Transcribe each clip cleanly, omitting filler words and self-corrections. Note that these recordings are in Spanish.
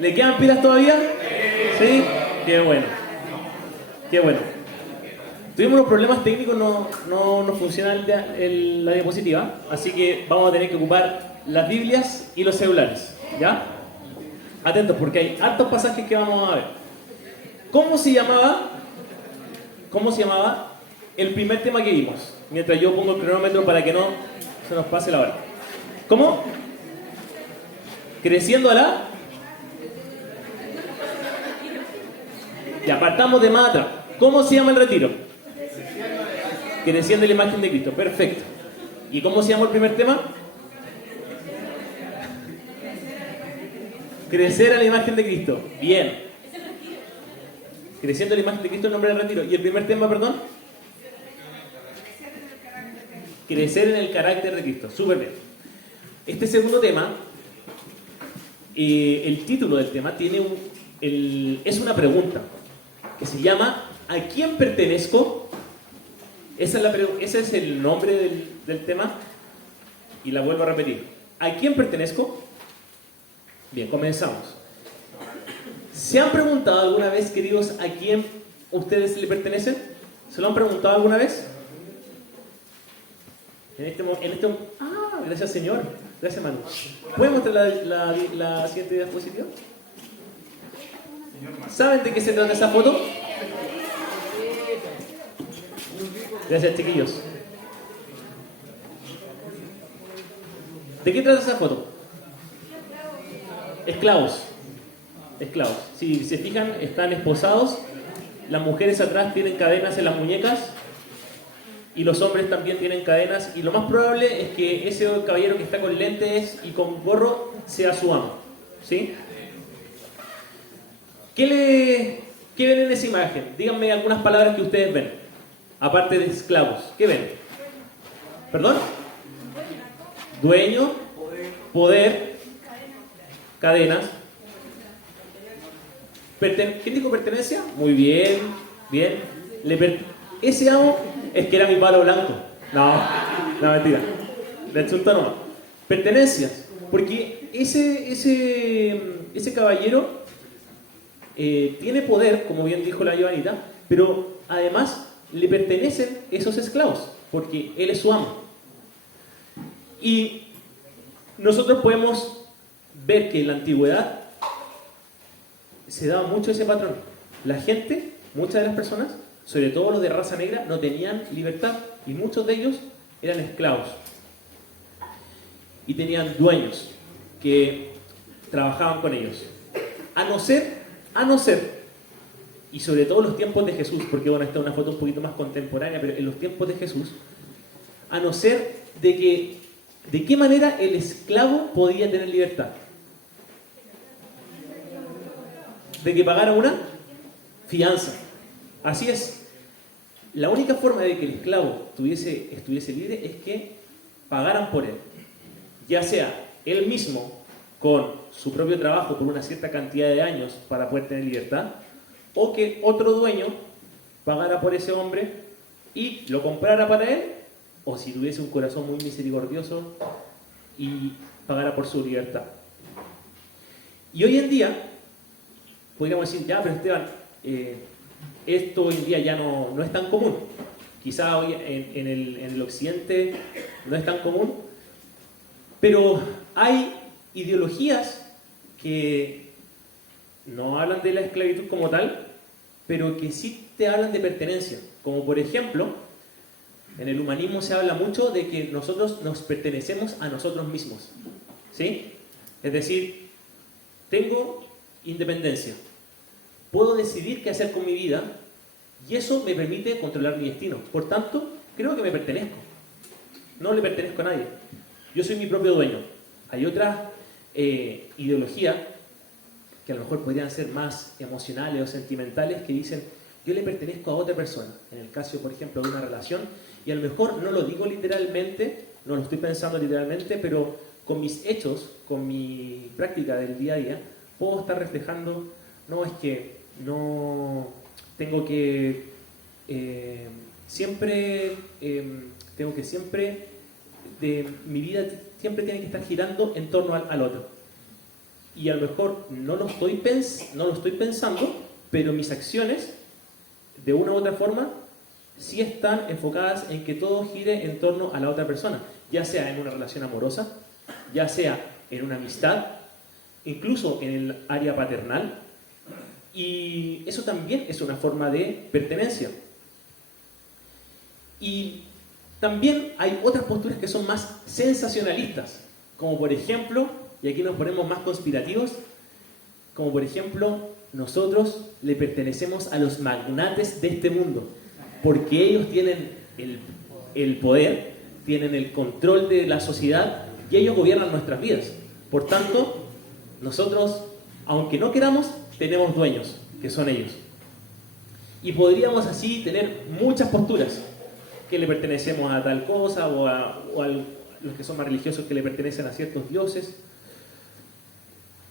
¿Le quedan pilas todavía? ¿Sí? Qué bueno. Qué bueno. Tuvimos unos problemas técnicos, no funciona la diapositiva, así que vamos a tener que ocupar las Biblias y los celulares. ¿Ya? Atentos, porque hay hartos pasajes que vamos a ver. ¿Cómo se llamaba el primer tema que vimos? Mientras yo pongo el cronómetro para que no se nos pase la hora. ¿Cómo? Creciendo a la... Ya, apartamos de más atrás. ¿Cómo se llama el retiro? Creciendo en la imagen de Cristo. Perfecto. ¿Y cómo se llama el primer tema? Crecer a la imagen de Cristo. Bien. Creciendo en la imagen de Cristo, el nombre del retiro. ¿Y el primer tema, perdón? Crecer en el carácter de Cristo. Súper bien. Este segundo tema, el título del tema es una pregunta que se llama ¿a quién pertenezco? Ese es el nombre del tema y la vuelvo a repetir. ¿A quién pertenezco? Bien, comenzamos. ¿Se han preguntado alguna vez, queridos, a quién ustedes le pertenecen? ¿Se lo han preguntado alguna vez? Gracias, señor. Gracias, Manu. ¿Pueden mostrar la siguiente diapositiva? ¿Saben de qué se trata esa foto? Gracias, chiquillos. ¿De qué trata esa foto? Esclavos. Esclavos. Si se fijan, están esposados. Las mujeres atrás tienen cadenas en las muñecas. Y los hombres también tienen cadenas. Y lo más probable es que ese caballero que está con lentes y con gorro sea su amo. ¿Sí? ¿Qué ven en esa imagen? Díganme algunas palabras que ustedes ven. Aparte de esclavos. ¿Qué ven? ¿Perdón? Dueño. Poder. Cadenas. ¿Quién dijo pertenencia? Muy bien. Bien. Ese amo es que era mi palo blanco. No, mentira. Le chunta nomás. Pertenencias. Porque ese caballero tiene poder, como bien dijo la Joanita, pero además le pertenecen esos esclavos, porque él es su amo. Y nosotros podemos ver que en la antigüedad se daba mucho ese patrón. La gente, muchas de las personas, sobre todo los de raza negra, no tenían libertad y muchos de ellos eran esclavos. Y tenían dueños que trabajaban con ellos. A no ser, y sobre todo en los tiempos de Jesús, porque bueno, esta es una foto un poquito más contemporánea, pero en los tiempos de Jesús, a no ser de qué manera el esclavo podía tener libertad. De que pagara una fianza. Así es. La única forma de que el esclavo estuviese libre es que pagaran por él. Ya sea él mismo con su propio trabajo por una cierta cantidad de años para poder tener libertad, o que otro dueño pagara por ese hombre y lo comprara para él, o si tuviese un corazón muy misericordioso y pagara por su libertad. Y hoy en día podríamos decir, ya, pero Esteban, esto hoy en día ya no es tan común. Quizá hoy en el occidente no es tan común, pero hay ideologías que no hablan de la esclavitud como tal, pero que sí te hablan de pertenencia. Como por ejemplo, en el humanismo se habla mucho de que nosotros nos pertenecemos a nosotros mismos. ¿Sí? Es decir, tengo independencia. Puedo decidir qué hacer con mi vida y eso me permite controlar mi destino. Por tanto, creo que me pertenezco. No le pertenezco a nadie. Yo soy mi propio dueño. Hay otras ideologías que a lo mejor podrían ser más emocionales o sentimentales que dicen yo le pertenezco a otra persona. En el caso, por ejemplo, de una relación, y a lo mejor no lo digo literalmente, no lo estoy pensando literalmente, pero con mis hechos, con mi práctica del día a día, puedo estar reflejando, no es que no tengo que siempre mi vida siempre tiene que estar girando en torno al otro. y a lo mejor no lo estoy pensando, pero mis acciones, de una u otra forma, sí están enfocadas en que todo gire en torno a la otra persona, ya sea en una relación amorosa, ya sea en una amistad, incluso en el área paternal, y eso también es una forma de pertenencia. Y también hay otras posturas que son más sensacionalistas, como por ejemplo, y aquí nos ponemos más conspirativos, como por ejemplo, nosotros le pertenecemos a los magnates de este mundo, porque ellos tienen el poder, tienen el control de la sociedad y ellos gobiernan nuestras vidas. Por tanto, nosotros, aunque no queramos, tenemos dueños, que son ellos. Y podríamos así tener muchas posturas, que le pertenecemos a tal cosa, o a los que son más religiosos que le pertenecen a ciertos dioses.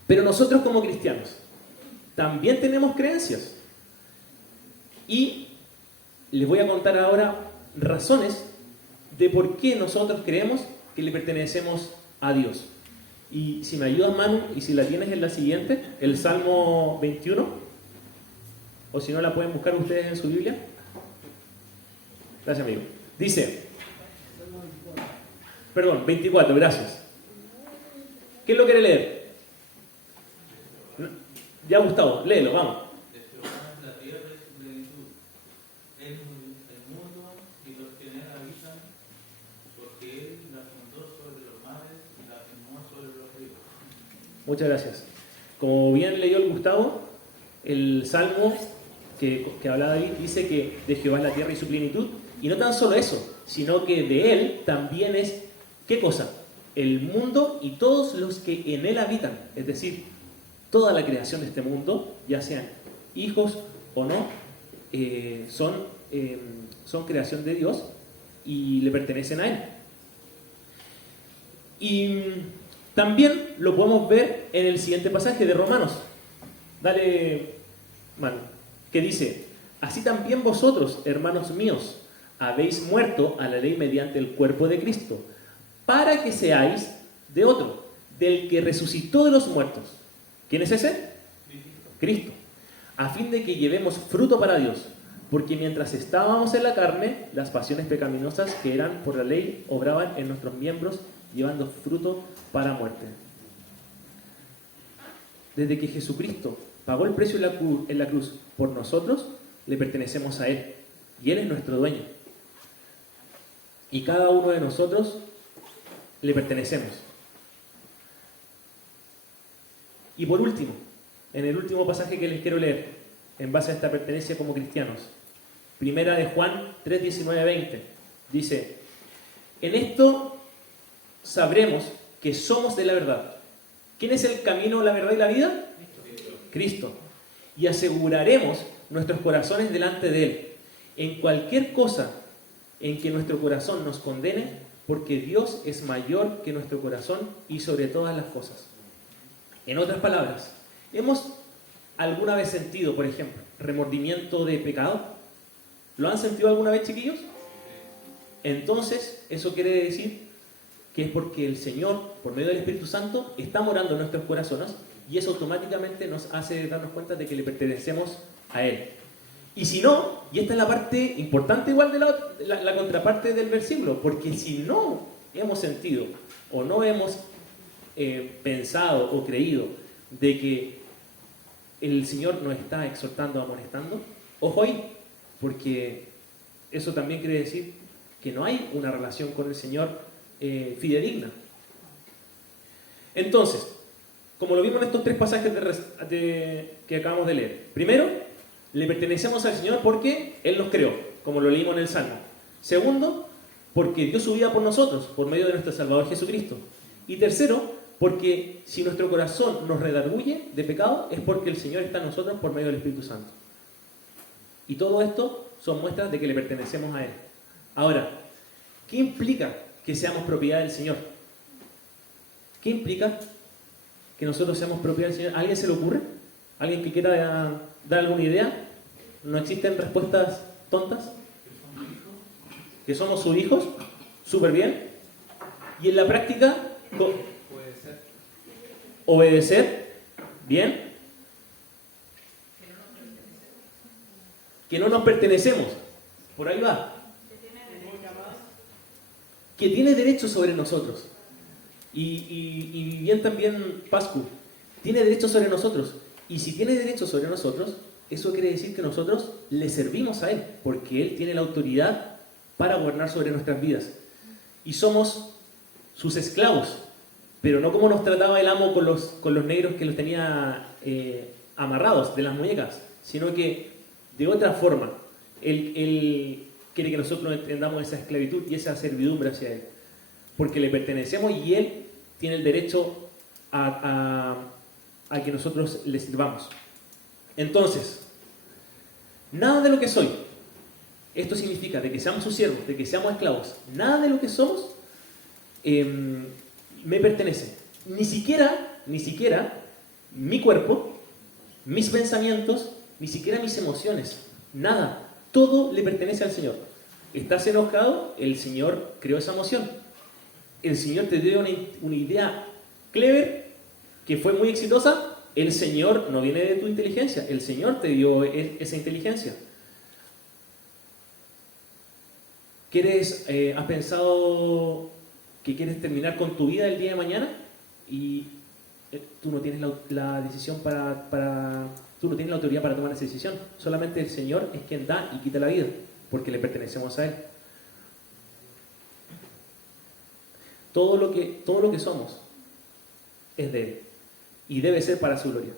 Pero nosotros como cristianos también tenemos creencias. Y les voy a contar ahora razones de por qué nosotros creemos que le pertenecemos a Dios. Y si me ayudas, Manu, y si la tienes en la siguiente, el Salmo 21, o si no la pueden buscar ustedes en su Biblia. Gracias, amigo. Dice, perdón, 24, gracias. ¿Quién lo quiere leer? Ya, Gustavo, léelo, vamos. La tierra es su plenitud, el mundo y los que en él habitan, porque él la fundó sobre los mares y la firmó sobre los ríos. Muchas gracias. Como bien leyó el Gustavo, el Salmo que habla David dice que de Jehová es la tierra y su plenitud, y no tan solo eso, sino que de él también es, ¿qué cosa? El mundo y todos los que en él habitan, es decir, toda la creación de este mundo, ya sean hijos o no, son creación de Dios y le pertenecen a él. Y también lo podemos ver en el siguiente pasaje de Romanos. Dale, Manu, que dice, así también vosotros, hermanos míos, habéis muerto a la ley mediante el cuerpo de Cristo, para que seáis de otro, del que resucitó de los muertos. ¿Quién es ese? Cristo. A fin de que llevemos fruto para Dios, porque mientras estábamos en la carne, las pasiones pecaminosas que eran por la ley obraban en nuestros miembros, llevando fruto para muerte. Desde que Jesucristo pagó el precio en la cruz por nosotros, le pertenecemos a Él, y Él es nuestro dueño. Y cada uno de nosotros le pertenecemos. Y por último, en el último pasaje que les quiero leer, en base a esta pertenencia como cristianos, primera de Juan 3, 19, 20, dice, en esto sabremos que somos de la verdad. ¿Quién es el camino, la verdad y la vida? Cristo. Y aseguraremos nuestros corazones delante de Él, en cualquier cosa en que nuestro corazón nos condene, porque Dios es mayor que nuestro corazón y sobre todas las cosas. En otras palabras, ¿hemos alguna vez sentido, por ejemplo, remordimiento de pecado? ¿Lo han sentido alguna vez, chiquillos? Entonces, eso quiere decir que es porque el Señor, por medio del Espíritu Santo, está morando en nuestros corazones y eso automáticamente nos hace darnos cuenta de que le pertenecemos a Él. Y si no, y esta es la parte importante igual de la contraparte del versículo, porque si no hemos sentido o no hemos pensado o creído de que el Señor nos está exhortando, amonestando, ojo ahí, porque eso también quiere decir que no hay una relación con el Señor fidedigna. Entonces, como lo vimos en estos tres pasajes que acabamos de leer, primero, le pertenecemos al Señor porque Él nos creó, como lo leímos en el Salmo. Segundo, porque dio su vida por nosotros, por medio de nuestro Salvador Jesucristo. Y tercero, porque si nuestro corazón nos redarguye de pecado, es porque el Señor está en nosotros por medio del Espíritu Santo. Y todo esto son muestras de que le pertenecemos a Él. Ahora, ¿qué implica que seamos propiedad del Señor? ¿Qué implica que nosotros seamos propiedad del Señor? ¿A alguien se le ocurre? ¿Alguien que quiera dar alguna idea? ¿No existen respuestas tontas? ¿Que somos sus hijos? Súper bien. Y en la práctica, obedecer. ¿Bien? Que no nos pertenecemos. Por ahí va. Que tiene derecho sobre nosotros. Y bien también Pascu. Tiene derecho sobre nosotros. Y si tiene derecho sobre nosotros, eso quiere decir que nosotros le servimos a Él, porque Él tiene la autoridad para gobernar sobre nuestras vidas. Y somos sus esclavos, pero no como nos trataba el amo con los negros que los tenía amarrados de las muñecas, sino que de otra forma. Él quiere que nosotros entendamos esa esclavitud y esa servidumbre hacia Él, porque le pertenecemos y Él tiene el derecho a que nosotros le sirvamos. Entonces, nada de lo que soy, esto significa de que seamos sus siervos, de que seamos esclavos, nada de lo que somos me pertenece. Ni siquiera mi cuerpo, mis pensamientos, ni siquiera mis emociones, nada. Todo le pertenece al Señor. ¿Estás enojado? El Señor creó esa emoción. El Señor te dio una idea clever que fue muy exitosa. El Señor no viene de tu inteligencia, el Señor te dio esa inteligencia. ¿Has pensado que quieres terminar con tu vida el día de mañana? Y tú no tienes la decisión tú no tienes la autoridad para tomar esa decisión. Solamente el Señor es quien da y quita la vida, porque le pertenecemos a Él. Todo lo que somos es de Él. Y debe ser para su gloria.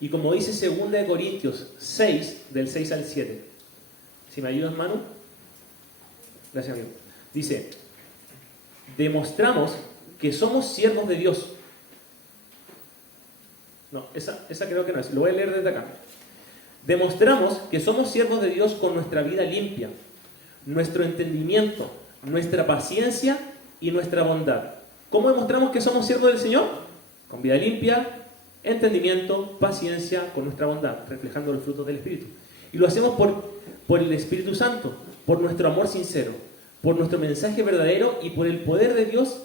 Y como dice 2 Corintios 6, del 6 al 7. Si me ayudas, Manu. Gracias, amigo. Dice, demostramos que somos siervos de Dios. No, esa creo que no es. Lo voy a leer desde acá. Demostramos que somos siervos de Dios con nuestra vida limpia, nuestro entendimiento, nuestra paciencia y nuestra bondad. ¿Cómo demostramos que somos siervos del Señor? Con vida limpia, entendimiento, paciencia, con nuestra bondad, reflejando los frutos del Espíritu. Y lo hacemos por el Espíritu Santo, por nuestro amor sincero, por nuestro mensaje verdadero y por el poder de Dios.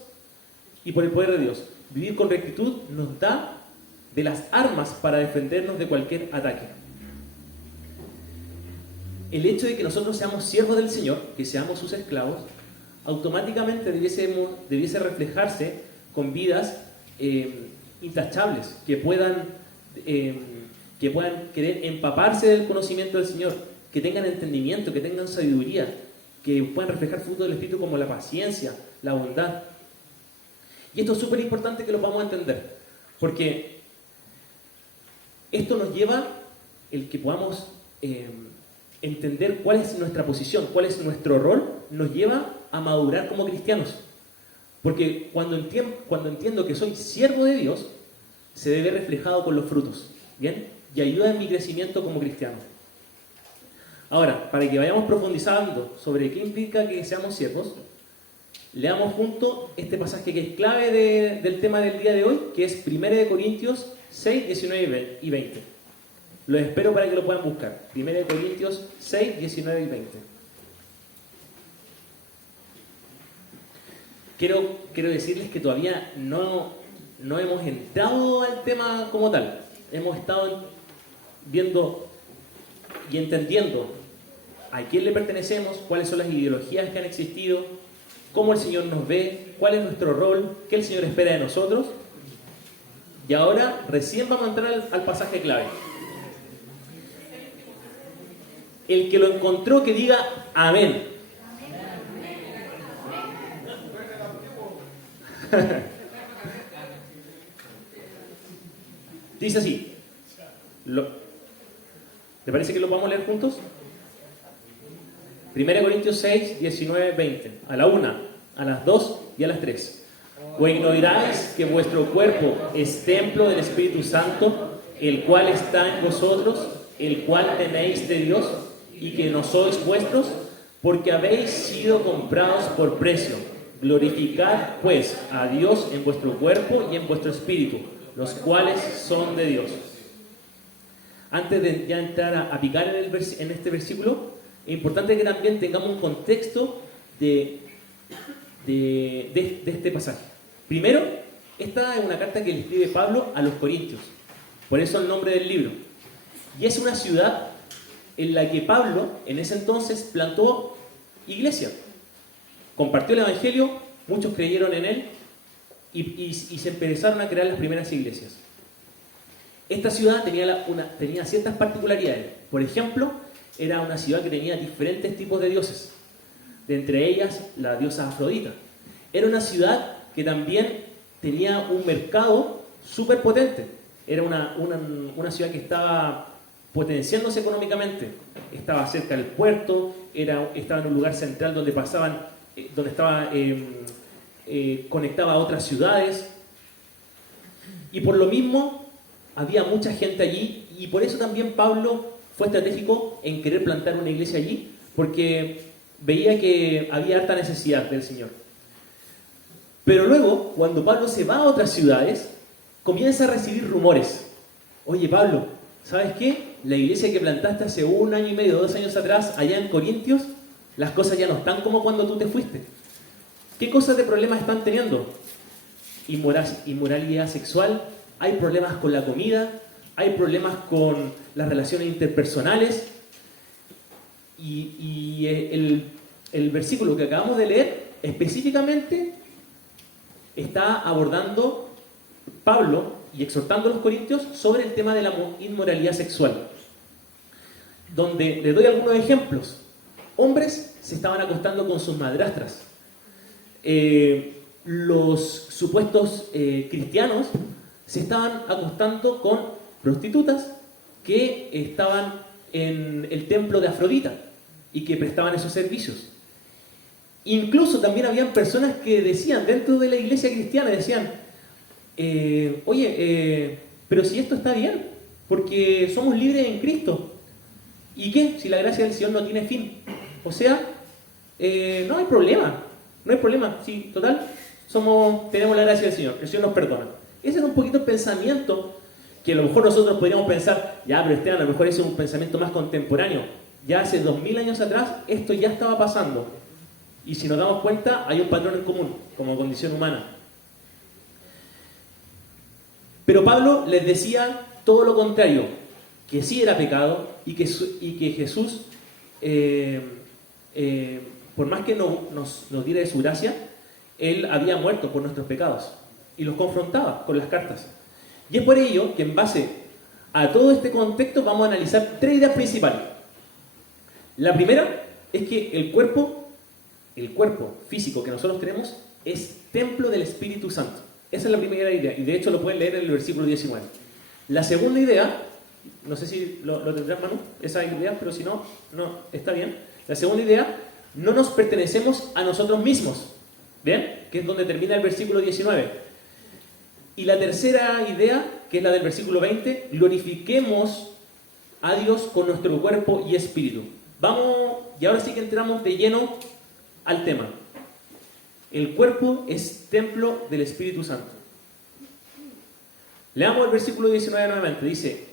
Vivir con rectitud nos da de las armas para defendernos de cualquier ataque. El hecho de que nosotros seamos siervos del Señor, que seamos sus esclavos, automáticamente debiese reflejarse con vidas intachables, que puedan querer empaparse del conocimiento del Señor, que tengan entendimiento, que tengan sabiduría, que puedan reflejar fruto del Espíritu como la paciencia, la bondad. Y esto es súper importante que lo podamos entender, porque esto nos lleva, el que podamos entender cuál es nuestra posición, cuál es nuestro rol, nos lleva a madurar como cristianos. Porque cuando entiendo que soy siervo de Dios, se debe reflejado con los frutos, ¿bien? Y ayuda en mi crecimiento como cristiano. Ahora, para que vayamos profundizando sobre qué implica que seamos siervos, leamos juntos este pasaje que es clave del tema del día de hoy, que es 1 Corintios 6, 19 y 20. Los espero para que lo puedan buscar. 1 Corintios 6, 19 y 20. Quiero decirles que todavía no hemos entrado al tema como tal. Hemos estado viendo y entendiendo a quién le pertenecemos, cuáles son las ideologías que han existido, cómo el Señor nos ve, cuál es nuestro rol, qué el Señor espera de nosotros. Y ahora recién vamos a entrar al pasaje clave. El que lo encontró que diga amén. Dice así. ¿Te parece que lo vamos a leer juntos? 1 Corintios 6, 19, 20. A la 1, a las 2 y a las 3. ¿O ignoráis que vuestro cuerpo es templo del Espíritu Santo, el cual está en vosotros, el cual tenéis de Dios, y que no sois vuestros? Porque habéis sido comprados por precio. Glorificad pues a Dios en vuestro cuerpo y en vuestro espíritu, los cuales son de Dios. Antes de ya entrar a picar en este versículo, es importante que también tengamos un contexto de este pasaje. Primero, esta es una carta que le escribe Pablo a los Corintios. Por eso el nombre del libro. Y es una ciudad en la que Pablo, en ese entonces, plantó iglesia. Compartió el Evangelio, muchos creyeron en él y se empezaron a crear las primeras iglesias. Esta ciudad tenía ciertas particularidades. Por ejemplo, era una ciudad que tenía diferentes tipos de dioses. De entre ellas, la diosa Afrodita. Era una ciudad que también tenía un mercado súper potente. Era una ciudad que estaba potenciándose económicamente. Estaba cerca del puerto, estaba en un lugar central donde conectaba a otras ciudades. Y por lo mismo, había mucha gente allí, y por eso también Pablo fue estratégico en querer plantar una iglesia allí, porque veía que había harta necesidad del Señor. Pero luego, cuando Pablo se va a otras ciudades, comienza a recibir rumores. Oye, Pablo, ¿sabes qué? La iglesia que plantaste hace 1 año y medio, 2 años atrás, allá en Corintios, las cosas ya no están como cuando tú te fuiste. ¿Qué cosas de problemas están teniendo? Inmoralidad sexual, hay problemas con la comida, hay problemas con las relaciones interpersonales. Y el versículo que acabamos de leer específicamente está abordando Pablo y exhortando a los corintios sobre el tema de la inmoralidad sexual, donde le doy algunos ejemplos. Hombres se estaban acostando con sus madrastras. Los supuestos cristianos se estaban acostando con prostitutas que estaban en el templo de Afrodita y que prestaban esos servicios. Incluso también habían personas que decían, dentro de la iglesia cristiana, decían, pero si esto está bien, porque somos libres en Cristo. ¿Y qué? Si la gracia del Señor no tiene fin. O sea, no hay problema. No hay problema. Sí, total, tenemos la gracia del Señor. El Señor nos perdona. Ese es un poquito el pensamiento que a lo mejor nosotros podríamos pensar, ya, pero Esteban, a lo mejor ese es un pensamiento más contemporáneo. Ya hace 2000 años atrás, esto ya estaba pasando. Y si nos damos cuenta, hay un patrón en común, como condición humana. Pero Pablo les decía todo lo contrario, que sí era pecado y que Jesús, por más que nos diera de su gracia, Él había muerto por nuestros pecados y los confrontaba con las cartas. Y es por ello que en base a todo este contexto vamos a analizar 3 ideas principales. La primera es que el cuerpo físico que nosotros tenemos es templo del Espíritu Santo. Esa es la primera idea, y de hecho lo pueden leer en el versículo 19. La segunda idea, no sé si lo tendrás, Manu, esa idea, pero si no, está bien. La segunda idea, no nos pertenecemos a nosotros mismos, ¿bien? Que es donde termina el versículo 19. Y la tercera idea, que es la del versículo 20, glorifiquemos a Dios con nuestro cuerpo y espíritu. Vamos, y ahora sí que entramos de lleno al tema. El cuerpo es templo del Espíritu Santo. Leamos el versículo 19 nuevamente. Dice,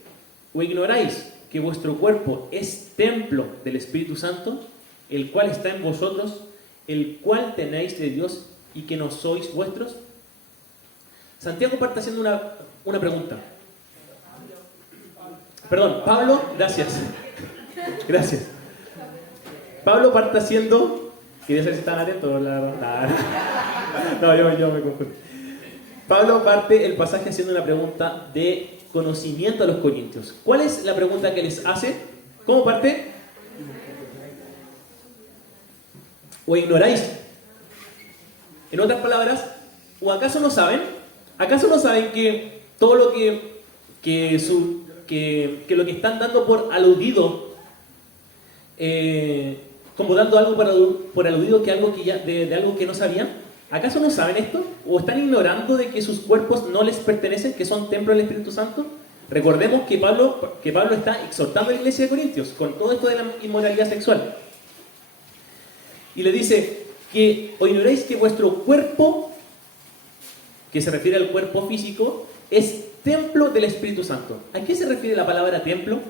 ¿o ignoráis que vuestro cuerpo es templo del Espíritu Santo, el cual está en vosotros, el cual tenéis de Dios y que no sois vuestros? Santiago parte haciendo una pregunta. Perdón, Pablo, gracias. Gracias. Pablo parte haciendo... Quería saber si están atentos. No, yo me confundí. Pablo parte el pasaje haciendo una pregunta de conocimiento a los corintios. ¿Cuál es la pregunta que les hace? ¿Cómo parte? ¿O ignoráis? En otras palabras, ¿o acaso no saben? ¿Acaso no saben que todo lo que lo que están dando por aludido, como dando algo por aludido de algo que no sabían? ¿Acaso no saben esto? ¿O están ignorando de que sus cuerpos no les pertenecen, que son templo del Espíritu Santo? Recordemos que Pablo está exhortando a la iglesia de Corintios con todo esto de la inmoralidad sexual. Y le dice que o ignoréis que vuestro cuerpo, que se refiere al cuerpo físico, es templo del Espíritu Santo. ¿A qué se refiere la palabra templo?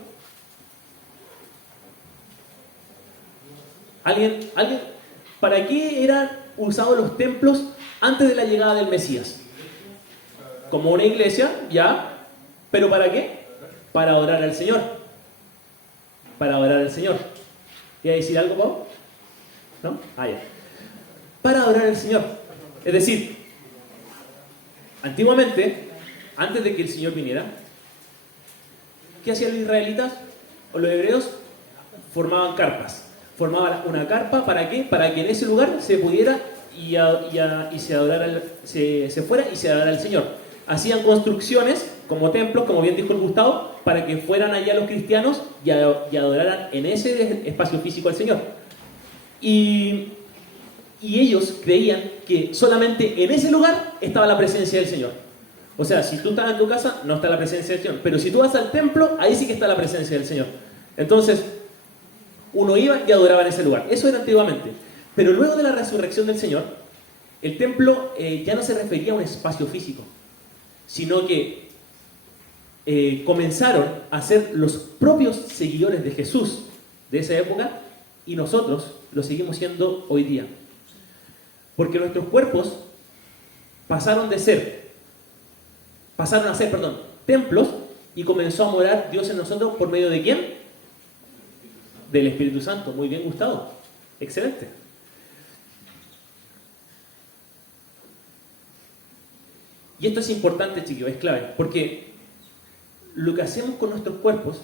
¿Alguien? ¿Para qué eran usados los templos antes de la llegada del Mesías? Como una iglesia, ya, pero ¿para qué? para adorar al Señor. Para adorar al Señor. ¿Iba a decir algo, Pau? ¿No? Ah, ya. Para adorar al Señor. Es decir, antiguamente, antes de que el Señor viniera, ¿qué hacían los israelitas o los hebreos? Formaban carpas. Formaban una carpa, ¿para qué? Para que en ese lugar se pudiera y se adorara, se fuera y se adorara al Señor. Hacían construcciones como templos, como bien dijo el Gustavo, para que fueran allá los cristianos y adoraran en ese espacio físico al Señor. Y ellos creían que solamente en ese lugar estaba la presencia del Señor. O sea, si tú estás en tu casa, no está la presencia del Señor. Pero si tú vas al templo, ahí sí que está la presencia del Señor. Entonces, uno iba y adoraba en ese lugar. Eso era antiguamente. Pero luego de la resurrección del Señor, el templo ya no se refería a un espacio físico, sino que comenzaron a ser los propios seguidores de Jesús de esa época, y nosotros lo seguimos siendo hoy día. Porque nuestros cuerpos pasaron a ser, templos, y comenzó a morar Dios en nosotros por medio de ¿quién? Del Espíritu Santo. Muy bien, Gustavo. Excelente. Y esto es importante, chicos, es clave, porque lo que hacemos con nuestros cuerpos,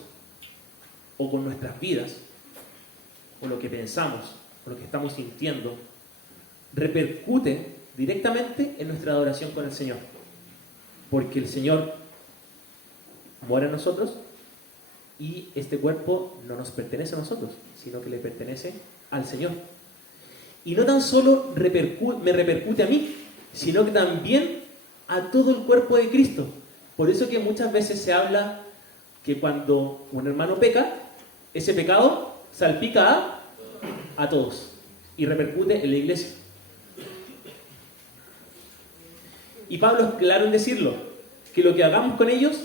o con nuestras vidas, o lo que pensamos, o lo que estamos sintiendo, repercute directamente en nuestra adoración con el Señor. Porque el Señor mora en nosotros y este cuerpo no nos pertenece a nosotros, sino que le pertenece al Señor. Y no tan solo me repercute a mí, sino que también a todo el cuerpo de Cristo. Por eso que muchas veces se habla que cuando un hermano peca, ese pecado salpica a todos y repercute en la iglesia. Y Pablo es claro en decirlo, que lo que hagamos con ellos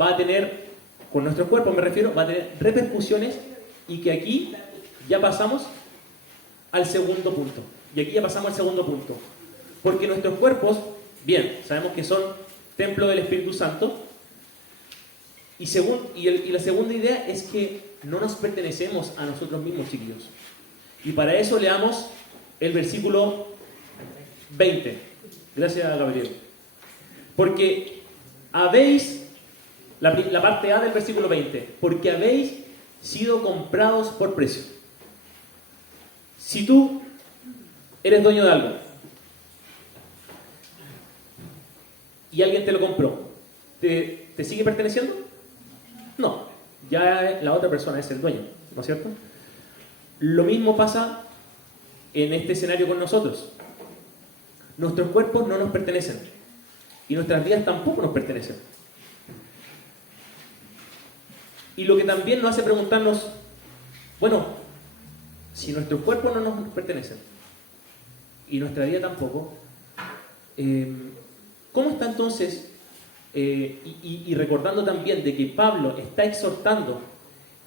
va a tener, con nuestro cuerpo me refiero, va a tener repercusiones, y que aquí ya pasamos al segundo punto. Porque nuestros cuerpos, bien, sabemos que son templo del Espíritu Santo, y la segunda idea es que no nos pertenecemos a nosotros mismos, chiquillos. Y para eso leamos el versículo 20. Gracias, Gabriel. Porque habéis, la parte A del versículo 20, porque habéis sido comprados por precio. Si tú eres dueño de algo y alguien te lo compró, ¿te sigue perteneciendo? No, ya la otra persona es el dueño, ¿no es cierto? Lo mismo pasa en este escenario con nosotros. Nuestros cuerpos no nos pertenecen y nuestras vidas tampoco nos pertenecen. Y lo que también nos hace preguntarnos, bueno, si nuestros cuerpos no nos pertenecen y nuestra vida tampoco, ¿cómo está entonces? Y recordando también de que Pablo está exhortando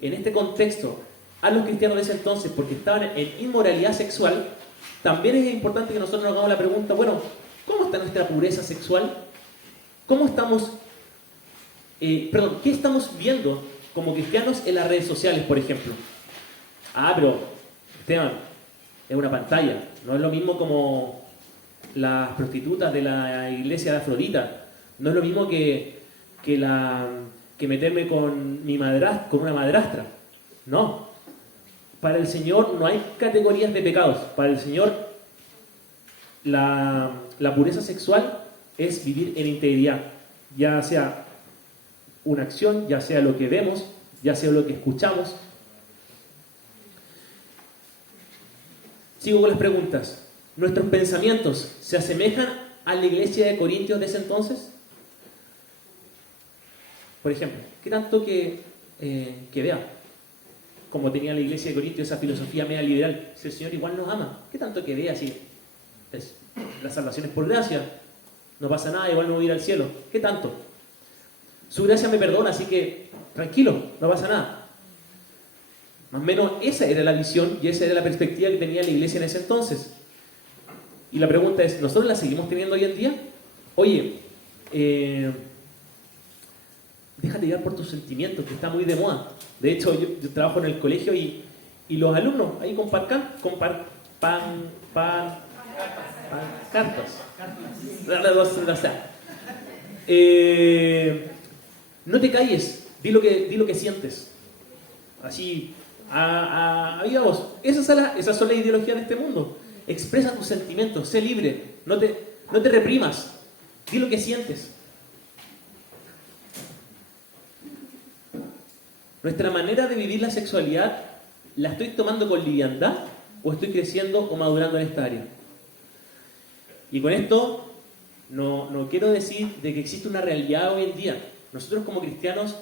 en este contexto a los cristianos de ese entonces porque estaban en inmoralidad sexual, también es importante que nosotros nos hagamos la pregunta, bueno, ¿cómo está nuestra pureza sexual? ¿Cómo estamos, qué estamos viendo como cristianos en las redes sociales, por ejemplo? Pero, Esteban, es una pantalla, no es lo mismo como las prostitutas de la iglesia de Afrodita, no es lo mismo que meterme con una madrastra. No. Para el Señor no hay categorías de pecados. Para el Señor la pureza sexual es vivir en integridad, ya sea una acción, ya sea lo que vemos, ya sea lo que escuchamos. Sigo con las preguntas. ¿Nuestros pensamientos se asemejan a la iglesia de Corintios de ese entonces? Por ejemplo, ¿qué tanto que vea? Como tenía la iglesia de Corintios, esa filosofía media liberal, si el Señor igual nos ama, ¿qué tanto que vea si la salvación es por gracia? No pasa nada, igual me voy a ir al cielo. ¿Qué tanto? Su gracia me perdona, así que tranquilo, no pasa nada. Más o menos esa era la visión y esa era la perspectiva que tenía la iglesia en ese entonces. Y la pregunta es, ¿nosotros la seguimos teniendo hoy en día? Oye, déjate llevar por tus sentimientos, que está muy de moda. De hecho, yo trabajo en el colegio y los alumnos ahí con cartas. No te calles, di lo que sientes. Así, a viva voz. Esas son las ideologías de este mundo. Expresa tus sentimientos, sé libre, no te reprimas, di lo que sientes. Nuestra manera de vivir la sexualidad, ¿la estoy tomando con liviandad o estoy creciendo o madurando en esta área? Y con esto no quiero decir de que existe una realidad hoy en día. Nosotros como cristianos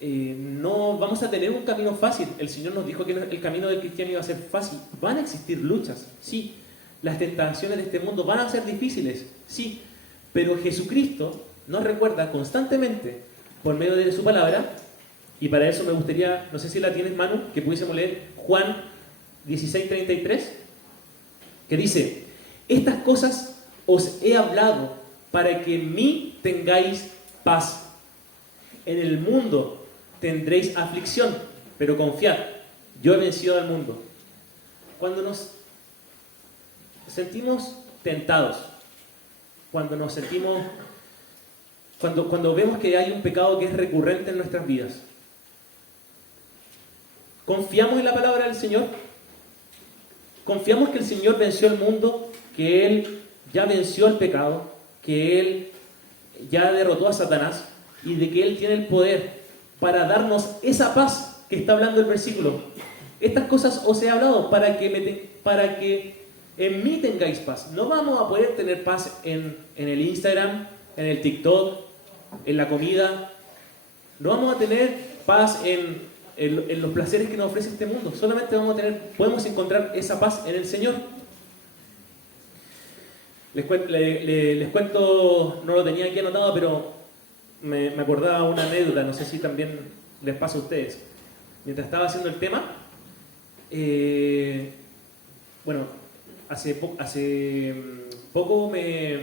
no vamos a tener un camino fácil. El Señor nos dijo que el camino del cristiano iba a ser fácil. Van a existir luchas, sí. Las tentaciones de este mundo van a ser difíciles, sí. Pero Jesucristo nos recuerda constantemente, por medio de su palabra, y para eso me gustaría, no sé si la tienes, Manu, que pudiésemos leer Juan 16:33, que dice: estas cosas os he hablado para que en mí tengáis paz. En el mundo tendréis aflicción, pero confiad, yo he vencido al mundo. Cuando nos sentimos tentados, cuando vemos que hay un pecado que es recurrente en nuestras vidas, ¿confiamos en la palabra del Señor? ¿Confiamos que el Señor venció el mundo, que Él ya venció el pecado, que Él ya derrotó a Satanás y de que Él tiene el poder para darnos esa paz que está hablando el versículo? Estas cosas os he hablado para que en mí tengáis paz. No vamos a poder tener paz en el Instagram, en el TikTok, en la comida. No vamos a tener paz en los placeres que nos ofrece este mundo. Solamente podemos encontrar esa paz en el Señor. Les cuento, no lo tenía aquí anotado, pero me acordaba una anécdota, no sé si también les pasa a ustedes. Mientras estaba haciendo el tema, hace poco me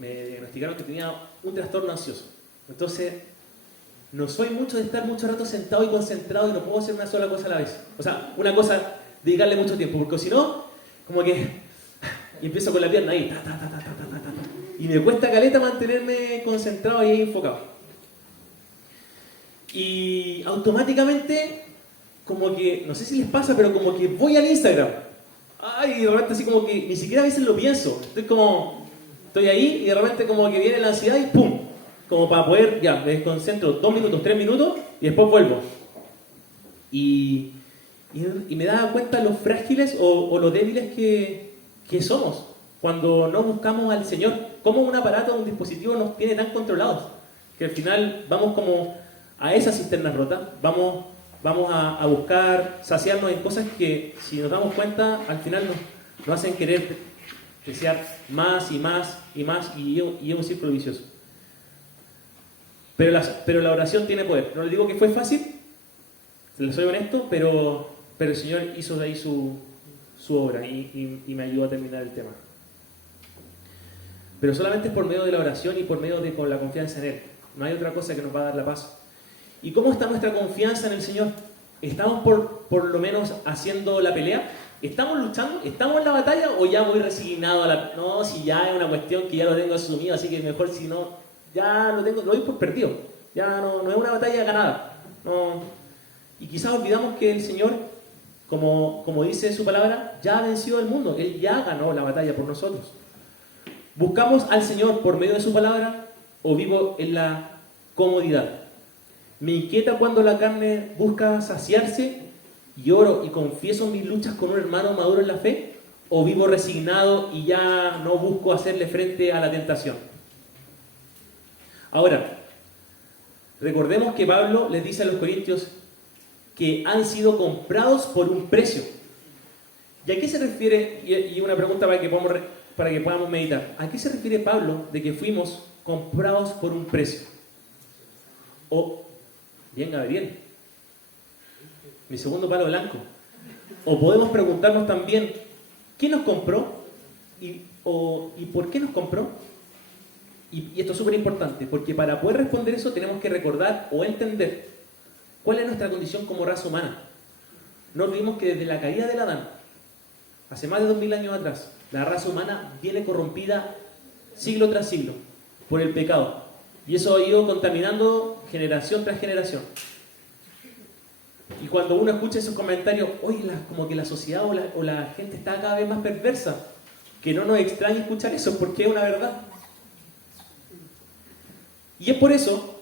diagnosticaron que tenía un trastorno ansioso. Entonces, no soy mucho de estar mucho rato sentado y concentrado y no puedo hacer una sola cosa a la vez. O sea, una cosa, dedicarle mucho tiempo, porque si no, como que y empiezo con la pierna ahí, y me cuesta caleta mantenerme concentrado y ahí enfocado. Y automáticamente, como que, no sé si les pasa, pero como que voy al Instagram. Ay, de repente así como que ni siquiera a veces lo pienso. Estoy ahí y de repente como que viene la ansiedad y ¡pum! Como para poder, ya, me desconcentro 2 minutos, 3 minutos y después vuelvo. Y me daba cuenta lo frágiles o lo débiles que somos cuando no buscamos al Señor. Como un aparato, un dispositivo nos tiene tan controlados que al final vamos como a esas cisternas rotas, vamos a buscar saciarnos en cosas que, si nos damos cuenta, al final nos hacen querer desear más y más y más, y es un círculo vicioso. Pero la oración tiene poder. No les digo que fue fácil, les soy honesto, pero el Señor hizo de ahí su obra y me ayudó a terminar el tema. Pero solamente es por medio de la oración y por medio de con la confianza en Él. No hay otra cosa que nos va a dar la paz. ¿Y cómo está nuestra confianza en el Señor? ¿Estamos por lo menos haciendo la pelea? ¿Estamos luchando? ¿Estamos en la batalla o ya voy resignado no, si ya es una cuestión que ya lo tengo asumido, así que mejor si no, ya lo doy por perdido. Ya no es una batalla ganada. No. Y quizás olvidamos que el Señor, como dice su palabra, ya ha vencido el mundo. Él ya ganó la batalla por nosotros. ¿Buscamos al Señor por medio de su palabra o vivo en la comodidad? ¿Me inquieta cuando la carne busca saciarse y oro y confieso mis luchas con un hermano maduro en la fe? ¿O vivo resignado y ya no busco hacerle frente a la tentación? Ahora, recordemos que Pablo les dice a los corintios que han sido comprados por un precio. ¿Y a qué se refiere? Y una pregunta para que podamos meditar. ¿A qué se refiere Pablo de que fuimos comprados por un precio? Bien, mi segundo palo blanco. O podemos preguntarnos también, ¿quién nos compró? ¿Y por qué nos compró? Y esto es súper importante, porque para poder responder eso tenemos que recordar o entender cuál es nuestra condición como raza humana. No olvidemos que desde la caída del Adán, hace más de 2000 años atrás, la raza humana viene corrompida siglo tras siglo por el pecado. Y eso ha ido contaminando generación tras generación. Y cuando uno escucha esos comentarios, oye, como que la sociedad o la gente está cada vez más perversa, que no nos extrañe escuchar eso, porque es una verdad. Y es por eso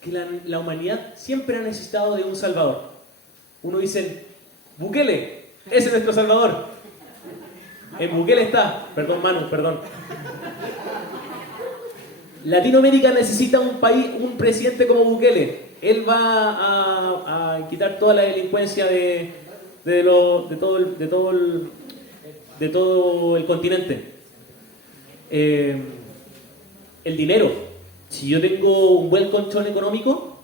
que la humanidad siempre ha necesitado de un salvador. Uno dice, Bukele, ese es nuestro salvador. En Bukele está, perdón Manu, perdón. Latinoamérica necesita un presidente como Bukele. Él va a quitar toda la delincuencia de todo el continente. El dinero. Si yo tengo un buen colchón económico,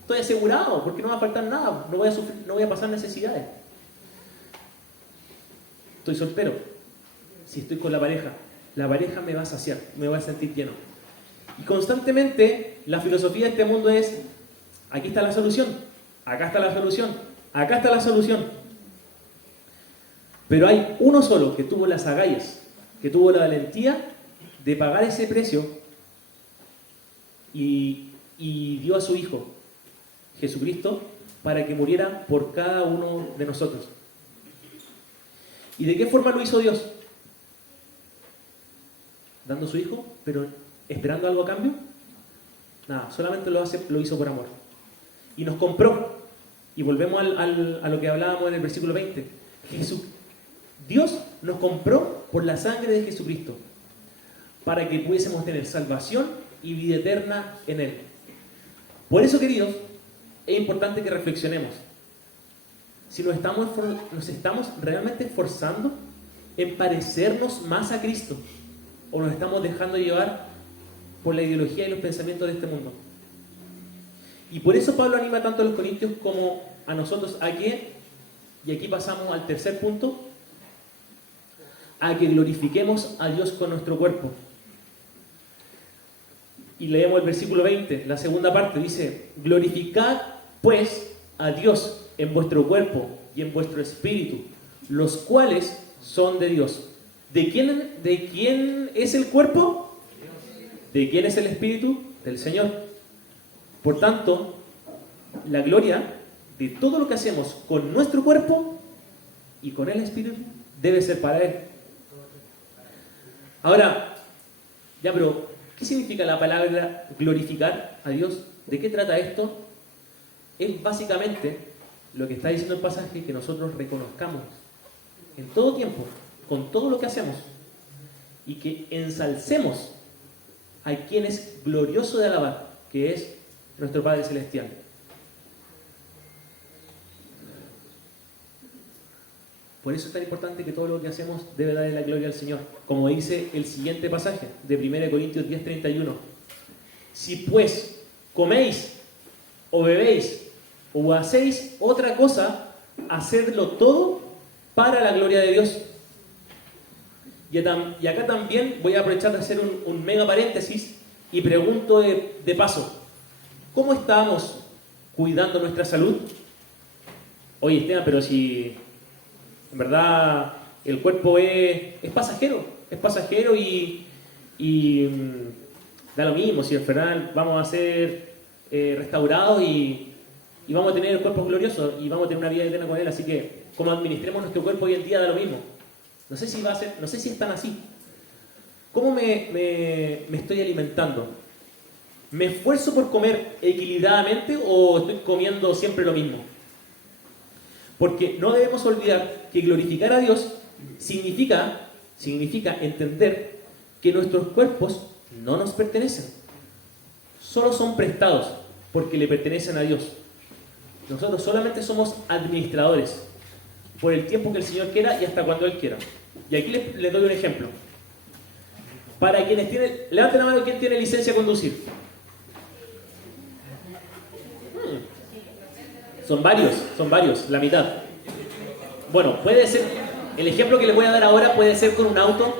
estoy asegurado, porque no me va a faltar nada, no voy a pasar necesidades. Estoy soltero. Si estoy con la pareja me va a saciar, me va a sentir lleno. Y constantemente la filosofía de este mundo es, aquí está la solución, acá está la solución, acá está la solución. Pero hay uno solo que tuvo las agallas, que tuvo la valentía de pagar ese precio y dio a su Hijo, Jesucristo, para que muriera por cada uno de nosotros. ¿Y de qué forma lo hizo Dios? Dando a su Hijo, pero ¿esperando algo a cambio? Nada, solamente lo hizo por amor. Y nos compró. Y volvemos a lo que hablábamos en el versículo 20. Dios nos compró por la sangre de Jesucristo, para que pudiésemos tener salvación y vida eterna en Él. Por eso, queridos, es importante que reflexionemos. Si nos estamos realmente esforzando en parecernos más a Cristo, o nos estamos dejando llevar por la ideología y los pensamientos de este mundo. Y por eso Pablo anima tanto a los corintios como a nosotros a que, y aquí pasamos al tercer punto, a que glorifiquemos a Dios con nuestro cuerpo. Y leemos el versículo 20, la segunda parte, dice, glorificad pues a Dios en vuestro cuerpo y en vuestro espíritu, los cuales son de Dios. ¿De quién es el cuerpo? ¿De quién es el espíritu? Del Señor. Por tanto, la gloria de todo lo que hacemos con nuestro cuerpo y con el espíritu debe ser para Él. Ahora, ya, pero ¿qué significa la palabra glorificar a Dios? ¿De qué trata esto? Es básicamente lo que está diciendo el pasaje, que nosotros reconozcamos en todo tiempo, con todo lo que hacemos, y que ensalcemos a quien es glorioso de alabar, que es nuestro Padre Celestial. Por eso es tan importante que todo lo que hacemos debe darle la gloria al Señor. Como dice el siguiente pasaje de 1 Corintios 10:31. Si pues coméis o bebéis o hacéis otra cosa, hacedlo todo para la gloria de Dios. Y acá también voy a aprovechar de hacer un mega paréntesis y pregunto de paso, ¿cómo estamos cuidando nuestra salud? Oye, Esteban, pero si en verdad el cuerpo es pasajero y da lo mismo, si al final vamos a ser restaurados y vamos a tener cuerpos gloriosos y vamos a tener una vida eterna con Él, así que como administremos nuestro cuerpo hoy en día da lo mismo. No sé si es tan así. ¿Cómo me estoy alimentando? ¿Me esfuerzo por comer equilibradamente o estoy comiendo siempre lo mismo? Porque no debemos olvidar que glorificar a Dios significa entender que nuestros cuerpos no nos pertenecen. Solo son prestados porque le pertenecen a Dios. Nosotros solamente somos administradores por el tiempo que el Señor quiera y hasta cuando Él quiera. Y aquí les doy un ejemplo. Para quienes levanten la mano, ¿quién tiene licencia a conducir? Son varios, la mitad. Bueno, puede ser, el ejemplo que les voy a dar ahora puede ser con un auto.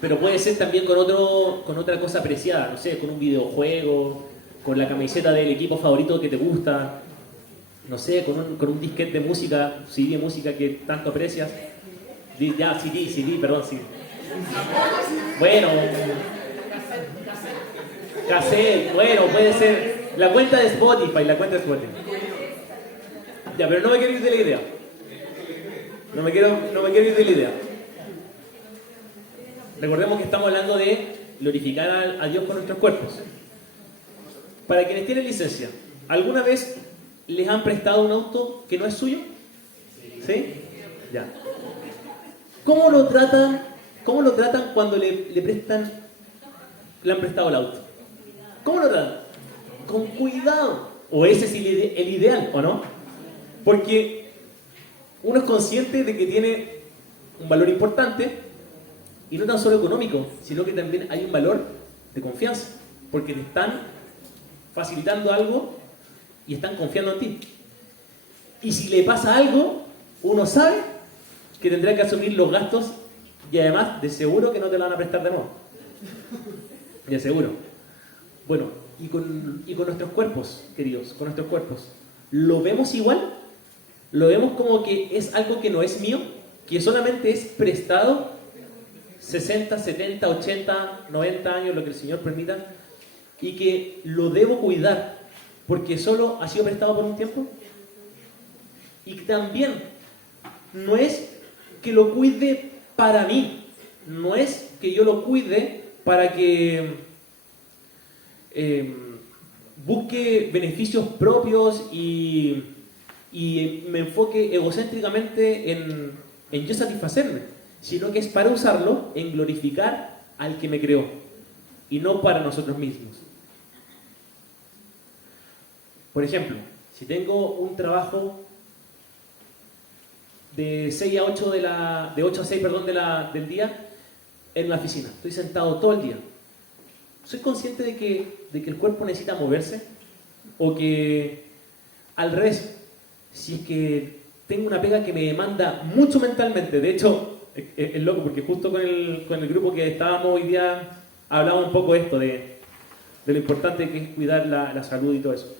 pero puede ser también con otra cosa apreciada, no sé, con un videojuego, con la camiseta del equipo favorito que te gusta, no sé, con un disquete de música, CD de música que tanto aprecias. Ya, CD, perdón, CD. Bueno, cassette, bueno, puede ser la cuenta de Spotify, Ya, pero no me quiero ir de la idea. No me quiero ir de la idea. Recordemos que estamos hablando de glorificar a Dios con nuestros cuerpos. Para quienes tienen licencia, ¿alguna vez les han prestado un auto que no es suyo? ¿Sí? Ya. ¿Cómo lo tratan cuando le han prestado el auto? ¿Cómo lo tratan? Con cuidado. O ese es el ideal, ¿o no? Porque uno es consciente de que tiene un valor importante, y no tan solo económico, sino que también hay un valor de confianza, porque te están facilitando algo y están confiando en ti. Y si le pasa algo, uno sabe que tendrá que asumir los gastos, y además de seguro que no te lo van a prestar de nuevo. De seguro. Bueno, y con nuestros cuerpos, queridos, con nuestros cuerpos, ¿lo vemos igual? ¿Lo vemos como que es algo que no es mío? ¿Que solamente es prestado? 60, 70, 80, 90 años, lo que el Señor permita, y que lo debo cuidar porque solo ha sido prestado por un tiempo. Y también no es que lo cuide para mí, no es que yo lo cuide para que busque beneficios propios y me enfoque egocéntricamente en yo satisfacerme, sino que es para usarlo en glorificar al que me creó y no para nosotros mismos. Por ejemplo, si tengo un trabajo de 6 a 8 de 8 a 6, perdón, del día en una oficina, estoy sentado todo el día. ¿Soy consciente de que el cuerpo necesita moverse? O que al revés, si es que tengo una pega que me demanda mucho mentalmente, de hecho es loco porque justo con el grupo que estábamos hoy día hablábamos un poco de esto, de lo importante que es cuidar la salud y todo eso.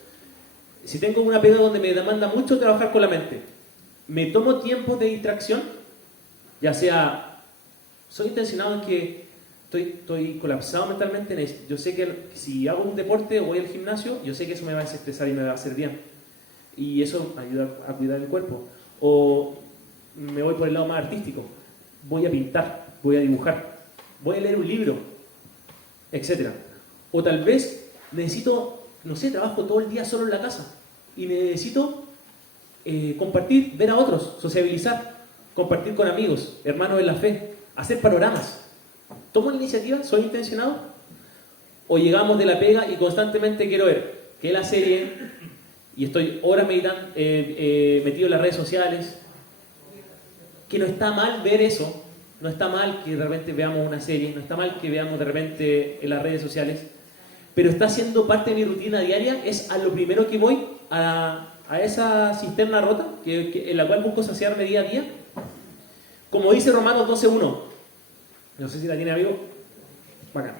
Si tengo una pega donde me demanda mucho trabajar con la mente, me tomo tiempos de distracción, ya sea, soy intencionado en que estoy colapsado mentalmente, yo sé que si hago un deporte o voy al gimnasio, yo sé que eso me va a desestresar y me va a hacer bien, y eso ayuda a cuidar el cuerpo. O me voy por el lado más artístico, voy a pintar, voy a dibujar, voy a leer un libro, etc. O tal vez necesito, no sé, trabajo todo el día solo en la casa y necesito compartir, ver a otros, sociabilizar, compartir con amigos, hermanos en la fe, hacer panoramas. ¿Tomo la iniciativa? ¿Soy intencionado? ¿O llegamos de la pega y constantemente quiero ver que la serie y estoy horas meditando, metido en las redes sociales? Que no está mal ver eso, no está mal que de repente veamos una serie, no está mal que veamos de repente en las redes sociales, pero está siendo parte de mi rutina diaria, es a lo primero que voy, a esa cisterna rota en la cual busco saciarme día a día. Como dice Romanos 12.1, no sé si la tiene, amigo, bacán.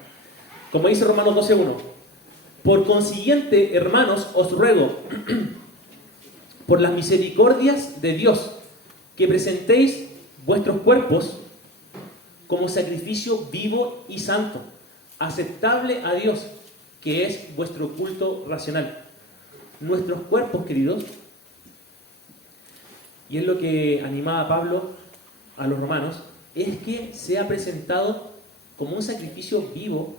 Como dice Romanos 12.1, por consiguiente, hermanos, os ruego por las misericordias de Dios que presentéis vuestros cuerpos como sacrificio vivo y santo, aceptable a Dios, que es vuestro culto racional. Nuestros cuerpos, queridos, y es lo que animaba Pablo a los romanos, es que sea presentado como un sacrificio vivo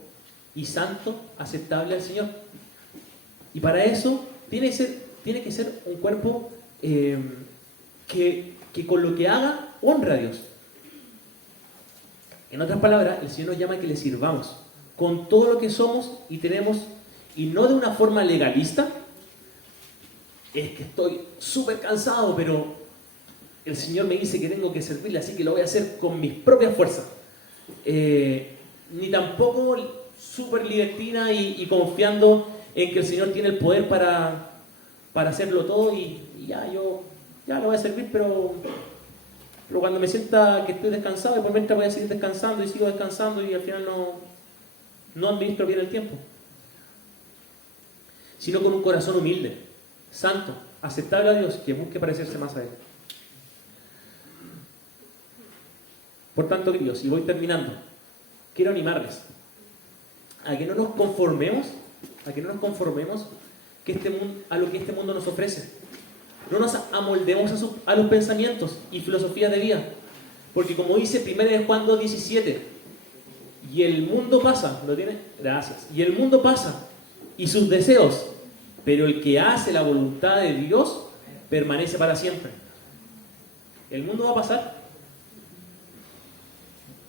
y santo, aceptable al Señor. Y para eso tiene que ser un cuerpo que con lo que haga honra a Dios. En otras palabras, el Señor nos llama a que le sirvamos con todo lo que somos y tenemos, y no de una forma legalista. Es que estoy súper cansado, pero el Señor me dice que tengo que servirle, así que lo voy a hacer con mis propias fuerzas. Ni tampoco súper libertina y confiando en que el Señor tiene el poder para hacerlo todo y ya yo ya lo voy a servir, pero Pero cuando me sienta que estoy descansado, después mientras voy a seguir descansando y sigo descansando y al final no administro bien el tiempo. Sino con un corazón humilde, santo, aceptable a Dios, que busque parecerse más a Él. Por tanto, queridos, y voy terminando, quiero animarles a que no nos conformemos, a lo que este mundo nos ofrece. No nos amoldemos a los pensamientos y filosofías de vida. Porque como dice 1 Juan 2:17, y el mundo pasa, ¿lo tiene? Gracias. Y el mundo pasa, y sus deseos, pero el que hace la voluntad de Dios permanece para siempre. El mundo va a pasar.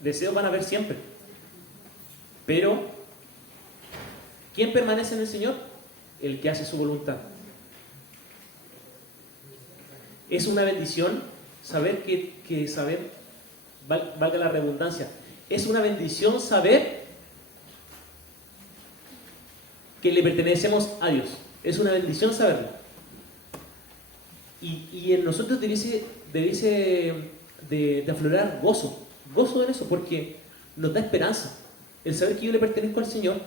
Deseos van a haber siempre. Pero, ¿quién permanece en el Señor? El que hace su voluntad. Es una bendición saber valga la redundancia, es una bendición saber que le pertenecemos a Dios. Es una bendición saberlo. Y en nosotros debiese de aflorar gozo en eso, porque nos da esperanza. El saber que yo le pertenezco al Señor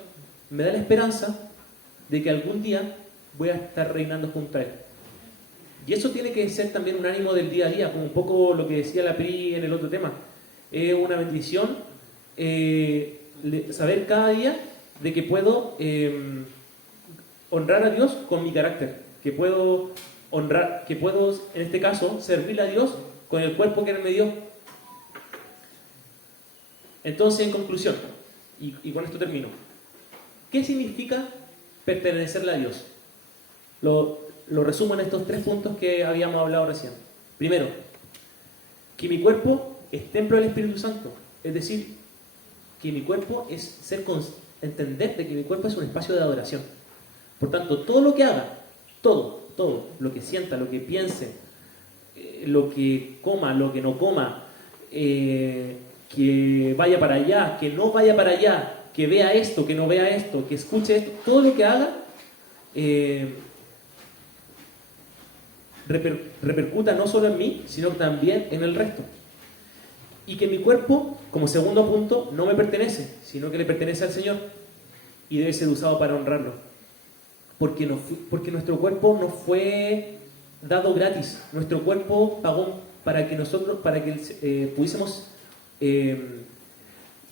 me da la esperanza de que algún día voy a estar reinando junto a Él. Y eso tiene que ser también un ánimo del día a día, como un poco lo que decía la Pri en el otro tema. Es una bendición saber cada día de que puedo honrar a Dios con mi carácter, que puedo en este caso servirle a Dios con el cuerpo que Él me dio. Entonces, en conclusión, y con esto termino, ¿qué significa pertenecerle a Dios? Lo resumo en estos 3 puntos que habíamos hablado recién. Primero, que mi cuerpo es templo del Espíritu Santo. Es decir, que mi cuerpo es entender de que mi cuerpo es un espacio de adoración. Por tanto, todo lo que haga, todo, lo que sienta, lo que piense, lo que coma, lo que no coma, que vaya para allá, que no vaya para allá, que vea esto, que no vea esto, que escuche esto, todo lo que haga repercuta no solo en mí, sino también en el resto. Y que mi cuerpo, como segundo punto, no me pertenece, sino que le pertenece al Señor y debe ser usado para honrarlo. Porque nuestro cuerpo no fue dado gratis. Nuestro cuerpo pagó para que pudiésemos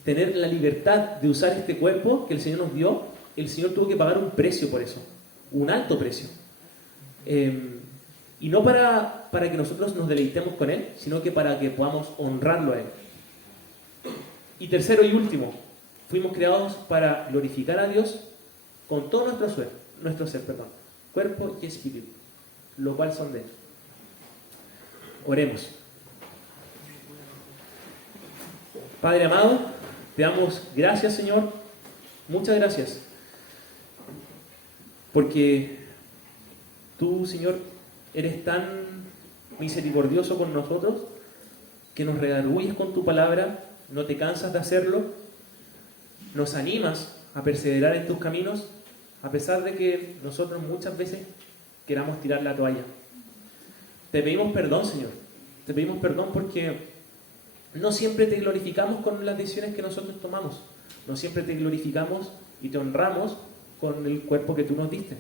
tener la libertad de usar este cuerpo que el Señor nos dio. El Señor tuvo que pagar un precio por eso, un alto precio. Y no para que nosotros nos deleitemos con Él, sino que para que podamos honrarlo a Él. Y tercero y último, fuimos creados para glorificar a Dios con todo nuestro ser, cuerpo y espíritu, lo cual son de Él. Oremos. Padre amado, te damos gracias, Señor, muchas gracias, porque tú, Señor, eres tan misericordioso con nosotros que nos redarguyes con tu palabra, no te cansas de hacerlo, nos animas a perseverar en tus caminos, a pesar de que nosotros muchas veces queramos tirar la toalla. Te pedimos perdón, Señor, te pedimos perdón porque no siempre te glorificamos con las decisiones que nosotros tomamos, no siempre te glorificamos y te honramos con el cuerpo que tú nos diste.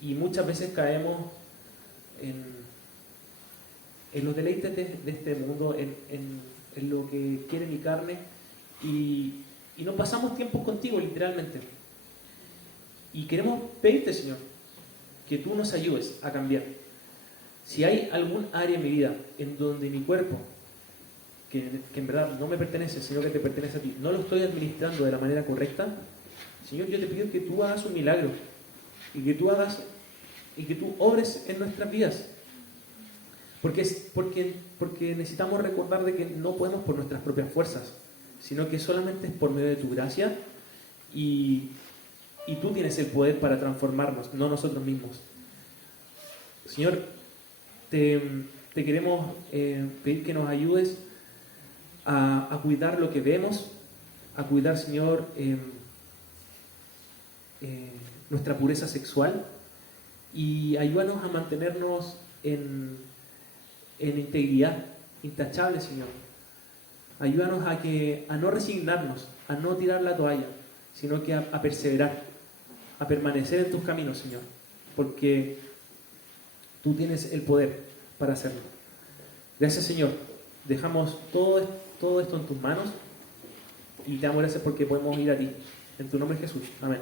Y muchas veces caemos en los deleites de este mundo, en lo que quiere mi carne, y no pasamos tiempo contigo, literalmente. Y queremos pedirte, Señor, que tú nos ayudes a cambiar. Si hay algún área en mi vida en donde mi cuerpo, que en verdad no me pertenece, sino que te pertenece a ti, no lo estoy administrando de la manera correcta, Señor, yo te pido que tú hagas un milagro y que tú obres en nuestras vidas. Porque necesitamos recordar de que no podemos por nuestras propias fuerzas, sino que solamente es por medio de tu gracia y tú tienes el poder para transformarnos, no nosotros mismos. Señor, te queremos pedir que nos ayudes a cuidar lo que vemos, a cuidar, Señor, nuestra pureza sexual, y ayúdanos a mantenernos en integridad, intachable, Señor. Ayúdanos a no resignarnos, a no tirar la toalla, sino que a perseverar, a permanecer en tus caminos, Señor, porque tú tienes el poder para hacerlo. Gracias, Señor. Dejamos todo esto en tus manos y te damos gracias porque podemos ir a ti. En tu nombre, Jesús. Amén.